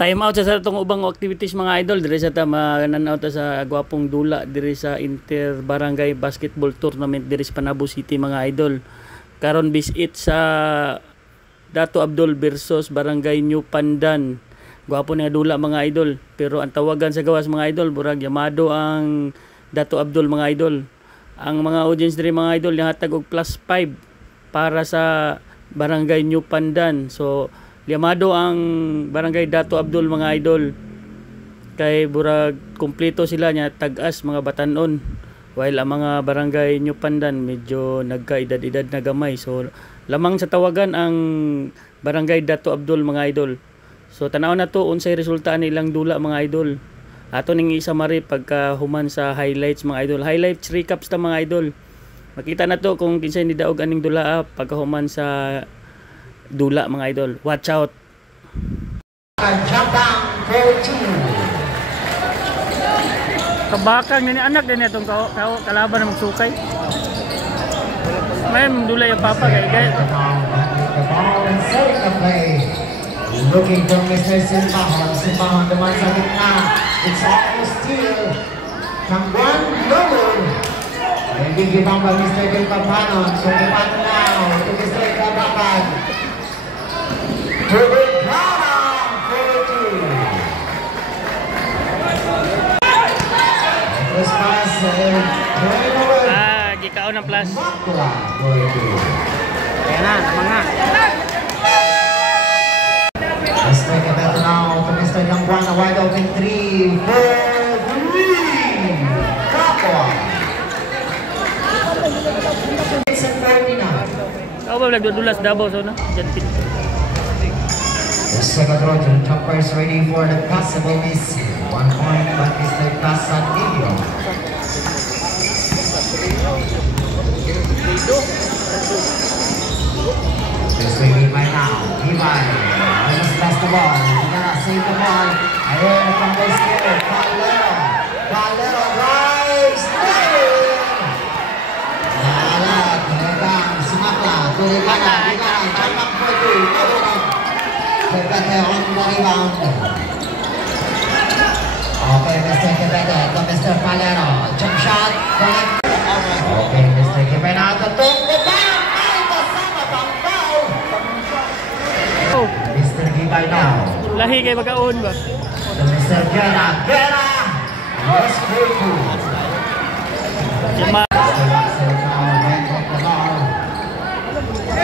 Time out sa itong ubang activities mga idol. Diri sa mananaw ta sa gwapong dula diri sa Inter Barangay Basketball Tournament diri sa Panabo City mga idol. Karon bisit sa Dato Abdul versus Barangay New Pandan. Gwapo nga dula mga idol. Pero ang tawagan sa gawas mga idol, burag yamado ang Dato Abdul mga idol. Ang mga audience diri mga idol nihatag og +5 para sa Barangay New Pandan. So yamado ang Barangay Dato Abdul mga idol, kay burag kumpleto sila nya tag-as mga batanon, while ang mga Barangay New Pandan medyo nagkaedad-edad na gamay. So lamang sa tawagan ang Barangay Dato Abdul mga idol. So tanaw na to unsay resulta nilang dula mga idol. Ato ning isa mari pagka human sa highlights mga idol. Highlights recaps ta mga idol. Makita na to kung kinsay ni daog aning dula pagka human sa dula mga idol. Watch out. Kabakang ni anak din itong kalaban na magsukay. May dula yung papa kay looking for Mr. Simbahan. Simbahan naman sa gitna. It's almost still Kangwan Lolo. Hindi gibang ba Mr. Gilpapanon. So gibang now to Mr. Kabakan. To the ground for two. First pass, gikaon ng plus. Kaya na, tama nga. Mr. Kabakan now to Mr. Kangwan. A wide open 3 for 3. Kapwa. It's a 49. Ako ba nagdudulas Davao so na? Jantin. The second row to the toppers ready for the possible miss. 1 point by Mr. Casadillo. Mr. Himay now. Himay. Almost lost the ball. He cannot save the ball. Ayan from the skill. Valero. Valero drives. Alat. Hanggang sumakla. Tuloy ka na. Di ka na. Champak for two. Kebete on the rebound. Okay, Mr. Kebete to Mr. Valero. Jump shot. Okay, Mr. Kebete na tutong. Ay, kasama pang foul. Mr. Gibay now. Lahi kay magaon ba? To Mr. Guerra. Guerra. Yes, good. Jema.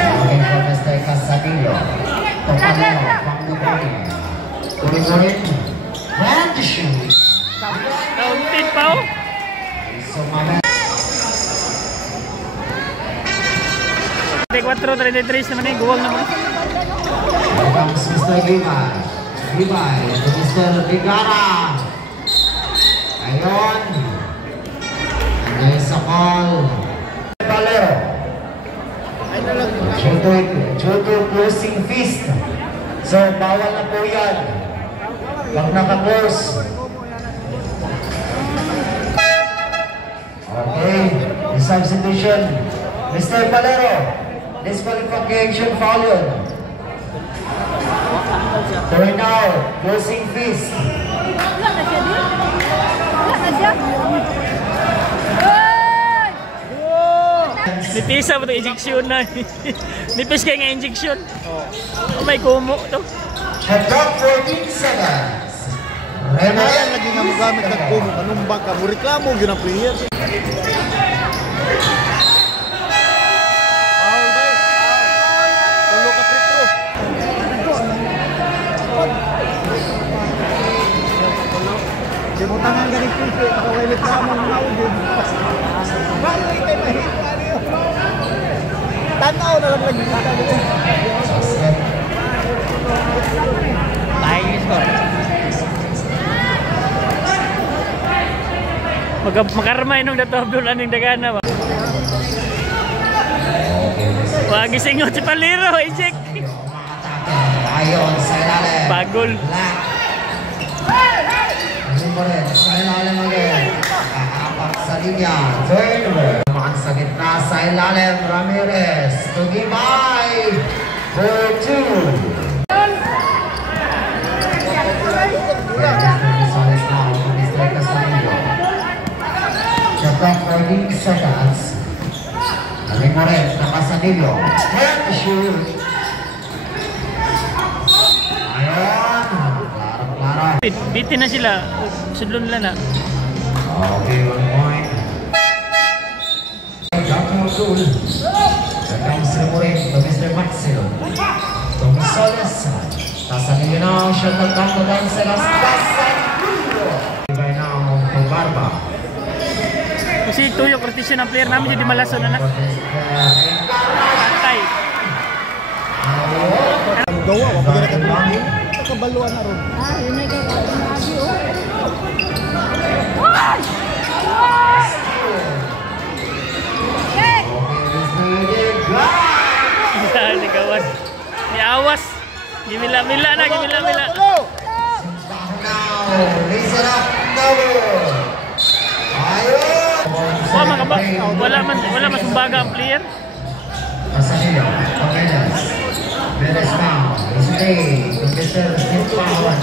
Okay, for Mr. Casadillo. Valero from the body. Tuloy-tuloy. And the shoot. Kauntit pa o? So, mama. 4-33 naman eh. Guwag naman. Here comes Mr. Gibay. Gibay to Mr. Vigara. Ayon. And there's a call. Valero. Judo closing fist. So, bawal na po yan. Pag naka-close. Okay. The substitution. Mr. Valero. Disqualification foul yun. Turn out. Closing fist. Nipisa mo ito injection na. Nipis kayo nga injection. May kumo ito. Shot clock 14 seconds. Remayan lagi nga magamit ng kumo. Kanumbang ka. Muriklamo yun ang player. Tulo ka free throw. Simutangan ganit piso. Nakawailit na mo mga udin. Balik tayo mahit. Tanaw na lang lagi. Tayo score. Makarmay nung Dato Abdul aning dagana ba? Wag gisingot si Paliro, ejek. Ayon sa ilalim. Bagol. Sa ilalim again. Kakapak sa linya. Turnover. Naman sa gitna sa ilalim. Ramirez. To Gibay. For 2. 13 seconds. Galing mo rin, nakasanilo. Head to shoot. Ayan, klaro-klaro. Bitin na sila. Sudlon lang na. Okay, 1 point. Gagawin goal. Gagawin sila mo rin, Mr. Maxil. Tomisoles. Kasanilo na, shot ng kampo dahil sa last Kasanilo. Ibay na ang Barba. Kasi ito yung kritisyon ng player namin, hindi malaso na na. Patay. Ang gawa, wala ka nakatulog. Nakabaluan na ron. Yun ay kakasabi, Ligawan. Ni awas. Gimila-mila na, gimila-mila. Wala masumbaga ang player. Kasanilo, Pamedes. Medes now. Stay. Mr. Steve Pawan.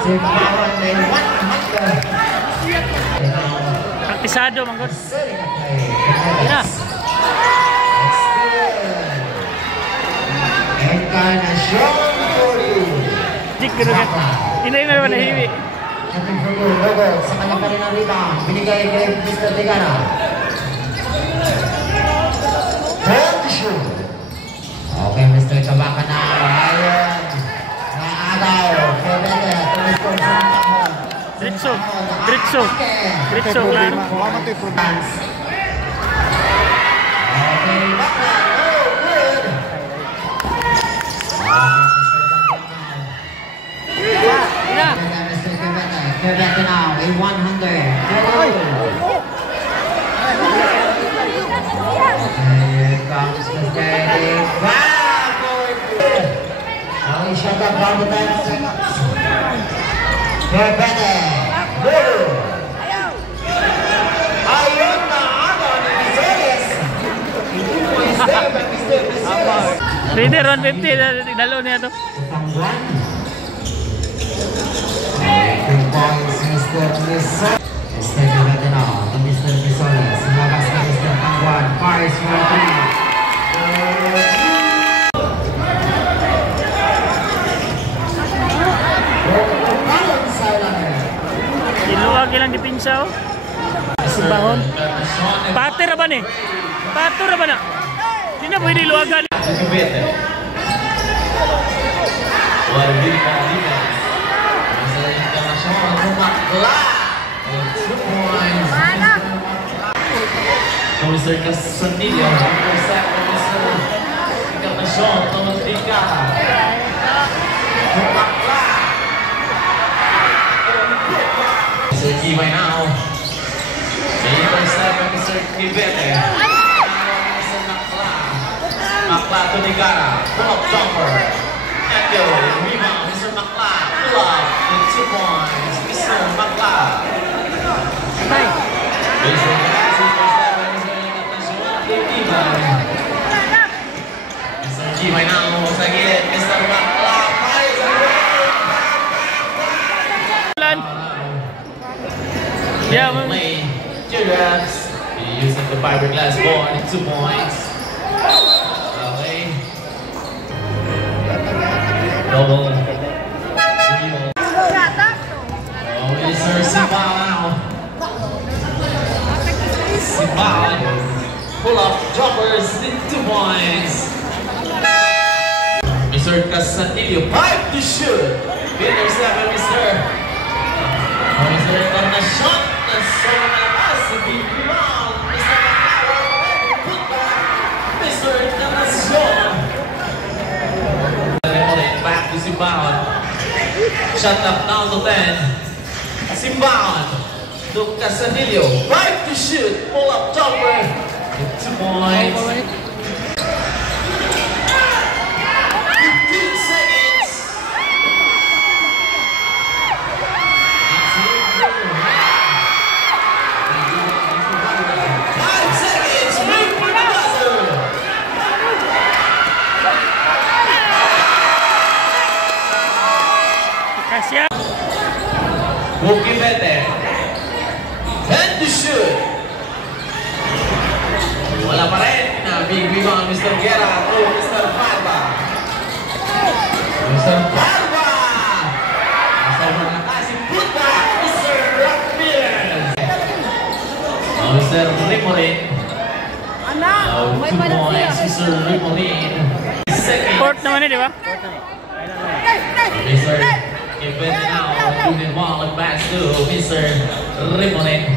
Steve Pawan may 100. Praktisado, manggod. Ina. Encarnacion for you. Dik, gano'n. Inayin na naman nahiwi. Shooting for you. Logo. Sa kanya pa rin ang rebound. Binigay kay Mr. Tegana. Head to shoot. Okay, Mr. Kabaka na. Ayun. Naagaw. Kevin. Tumistor sa mga. Diretso. Diretso. Diretso, Problema. klaro. Wala man ito'y problema. Okay, Baka. Oh, good. Ina. Mr. Kevin now. A 100. Here comes Mr. Dave. Only shot up all the time. Kevin. Ayun na ako ni Miseles. Leader 150. Dalo niya to. Pangwan. 2 points, Mr. Miseles. Mr. Kevin now to Mr. Miseles. Labas na Mr. Pangwan. Fires for 3. Iluwag ilang dipinsa, oh. Sibahon. Pater na ba ni? Pater na ba na? Hindi na pwede iluwagan. Mr. Casanillo, number 7, Mr. Encarnacion, number 3 ka. Mr. Kiway now. Number 7, Mr. Kibete. Mr. Makla. Makla to Nigara. Pull up jumper. Echo. Rebound. Mr. Makla. Pull up. With 2 points. Mr. Makla. Mr. Kiway now sa gilid. Mr. Makla. Yeah, Play Giraffes. Using the fiberglass board. 2 points. Okay. Double. Oh, Mr. Simbao now. Simbao. Pull up jumpers. 2 points. Mr. Casanillo. 5 to shoot. Winner 7, Mr. Mr. Encarnacion. Mr. Encarnacion. Back to Simbaon. Shot up down to 10. Simbaon. To Casanillo. 5 to shoot. Pull up jumper. 2 points. 15 seconds. Kasya. Bukibete. Head to shoot. Wala pa rin. Big rebound Mr. Guerra to Mr. Barba. Mr. Barba! Nasa mga si putback Mr. Ramirez. Mr. Ripolin. Two points Mr. Ripolin. Court naman di ba? Mr. Kibete now. Moving ball and back to Mr. Ripolin.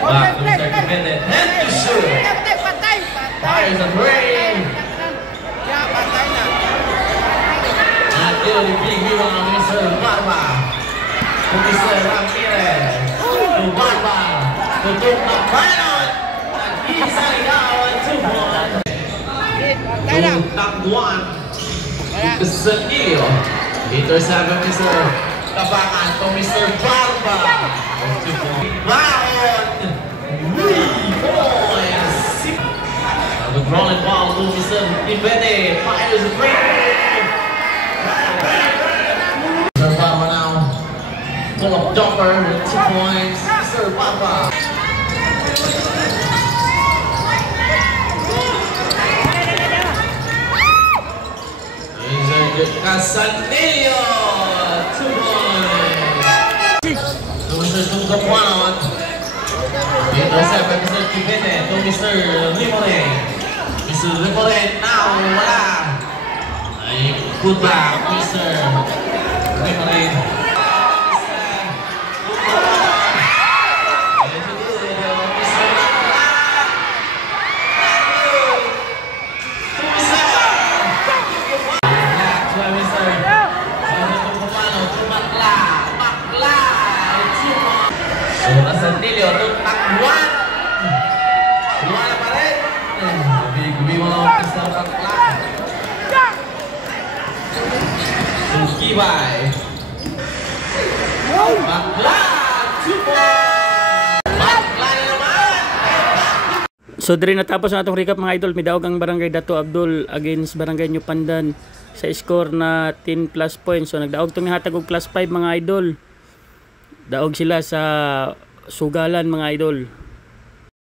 Back to Mr. Kibete. And to shoot. Fires a three. Not really big rebound Mr. Barba. To Mr. Ramirez. To Barba. To Tumba Panon. And he's setting out 2 points. To knock one. To Sanillo. Intercept Mr. Tabangan to Mr. Barba. 2 points. Baon. 3 points. The rolling ball to Mr. Kibete. Fires a three. Mr. Barba now. Pull up jumper with 2 points. Mr. Barba. Casanillo, 2 points. To Mr. Tunggapuanon. Intercept by Mr. Kibete to Mr. Ripolin. Mr. Ripolin now wala. Ay good back Mr. Ripolin. Sanillo to takwan. Wala pa rin. Big mo Mr. Bakla. Sukibay. Bakla. 2 points. Bakla na naman. So diri natapos ang atong recap mga idol. Midaog ang Barangay Dato Abdul against Barangay New Pandan sa score na 10 plus points. So nagdaog itong hatag og plus 5 mga idol. Daog sila sa sugalan mga idol.